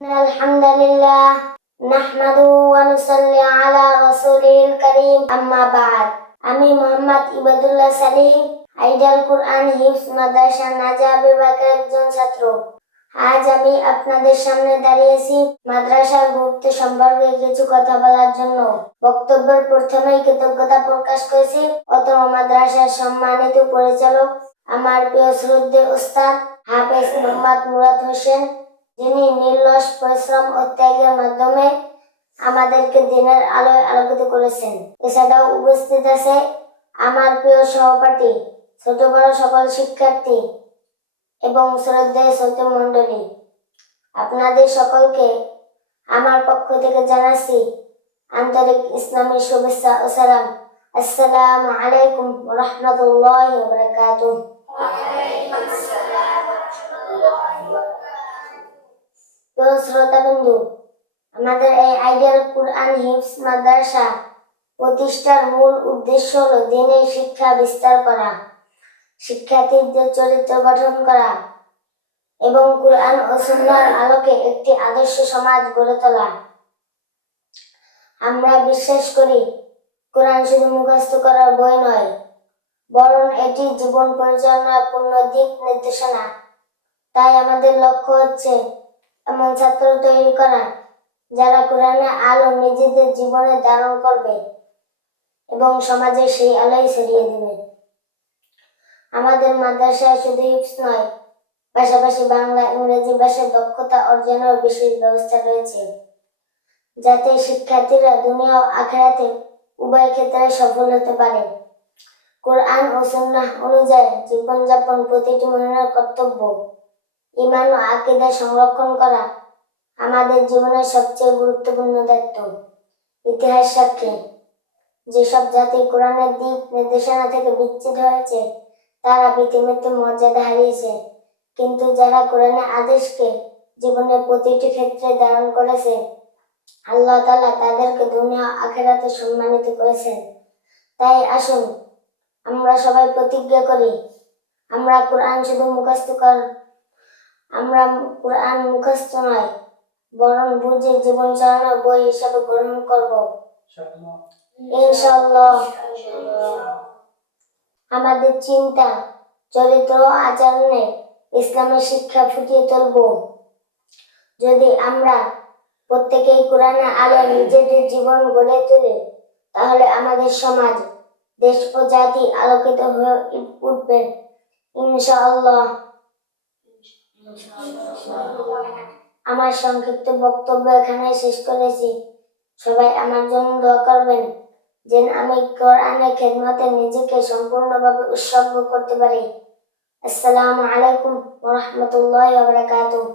আলহামদুলিল্লাহ নাহমাদুহু ওয়া নুসাল্লি আলা রাসূলিল কারীম আম্মা বা'দ। আমি মোহাম্মদ ইবাদুল্লাহ সালিম আইডিয়াল কুরআন হিফজ মাদ্রাসা নাজা বিভাগের একজন ছাত্র। আজ আমি আপনাদের সামনে দাঁড়িয়েছি মাদ্রাসার গুরুত্ব সম্পর্কে কিছু কথা বলার জন্য। বক্তব্যের প্রথমেই কৃতজ্ঞতা প্রকাশ করেছি অতম মাদ্রাসার সম্মানিত পরিচালক আমার প্রিয় শ্রদ্ধেয় উস্তাদ হাফেজ মোহাম্মদ মুরাদ হোসেন, যিনি নির্লস পরিশ্রম ও ত্যাগের মাধ্যমে আমাদেরকে দিনের আলোয় আলোকিত করেছেন। এছাড়াও উপস্থিত আছে আমার প্রিয় সহপাঠী, ছোট বড় সকল শিক্ষার্থী এবং শ্রদ্ধেয় ছাত্র মণ্ডলী। আপনাদের সকলকে আমার পক্ষ থেকে জানাচ্ছি আন্তরিক ইসলামী শুভেচ্ছা ও সালাম। আসসালামু আলাইকুম ওয়া রাহমাতুল্লাহি ওয়া বারাকাতুহু। শ্রোতাবিন্দু, আমাদের এই আইডিয়াল কুরআন হিফজ মাদ্রাসা প্রতিষ্ঠার মূল উদ্দেশ্য হলো দ্বীনি শিক্ষা বিস্তার করা, শিক্ষার্থীদের চরিত্র গঠন করা এবং কুরআন ও সুন্নাহর আলোকে একটি আদর্শ সমাজ গড়ে তোলা। আমরা বিশ্বাস করি কুরআন শুধু মুখস্থ করার বই নয়, বরং এটি জীবন পরিচালনার পূর্ণ দিক নির্দেশনা। তাই আমাদের লক্ষ্য হচ্ছে এমন ছাত্র তৈরি করা যারা কোরআনের আলো নিজেদের জীবনে ধারণ করবে এবং সমাজে সেই আলোই ছড়িয়ে দিবে। আমাদের মাদ্রাসায় শুধু হিফজ নয়, পাশাপাশি বাংলা ইংরেজি ভাষায় দক্ষতা অর্জনের বিশেষ ব্যবস্থা রয়েছে, যাতে শিক্ষার্থীরা দুনিয়া ও আখিরাতে উভয় ক্ষেত্রে সফল হতে পারে। কোরআন ও সুন্নাহ অনুযায়ী জীবনযাপন প্রতিটি মুমিনের কর্তব্য। ঈমান ও আকীদা সংরক্ষণ করা আমাদের জীবনের সবচেয়ে গুরুত্বপূর্ণ দায়িত্ব। ইতিহাস সাক্ষী, যেসব জাতি কোরআনের দিক নির্দেশনা থেকে বিচ্ছিন্ন হয়েছে তারা পৃথিবীতে মর্যাদা হারিয়েছে, কিন্তু যারা কোরআনের আদেশকে জীবনের প্রতিটি ক্ষেত্রে ধারণ করেছে আল্লাহ তাআলা তাদেরকে দুনিয়া ও আখিরাতে সম্মানিত করেছেন। তাই আসুন আমরা সবাই প্রতিজ্ঞা করি, আমরা কোরআন মুখস্থ নয়, বরং বুঝে জীবন চালানোর বই হিসাবে গ্রহণ করব ইনশাআল্লাহ। আমাদের চিন্তা, চরিত্র ও আচরণে ইসলামের শিক্ষা ফুটিয়ে তুলব। যদি আমরা প্রত্যেকেই কোরআনের আলোয় নিজেদের জীবন গড়ে তুলি, তাহলে আমাদের সমাজ, দেশ ও জাতি আলোকিত হয়ে উঠবে ইনশাআল্লাহ। আমার সংক্ষিপ্ত বক্তব্য এখানে শেষ করেছি। সবাই আমার জন্য দোয়া করবেন যেন আমি কোরআনের খেদমতে নিজেকে সম্পূর্ণভাবে উৎসর্গ করতে পারি। আসসালামু আলাইকুম ওয়া রাহমাতুল্লাহি ওয়া বারাকাতুহু।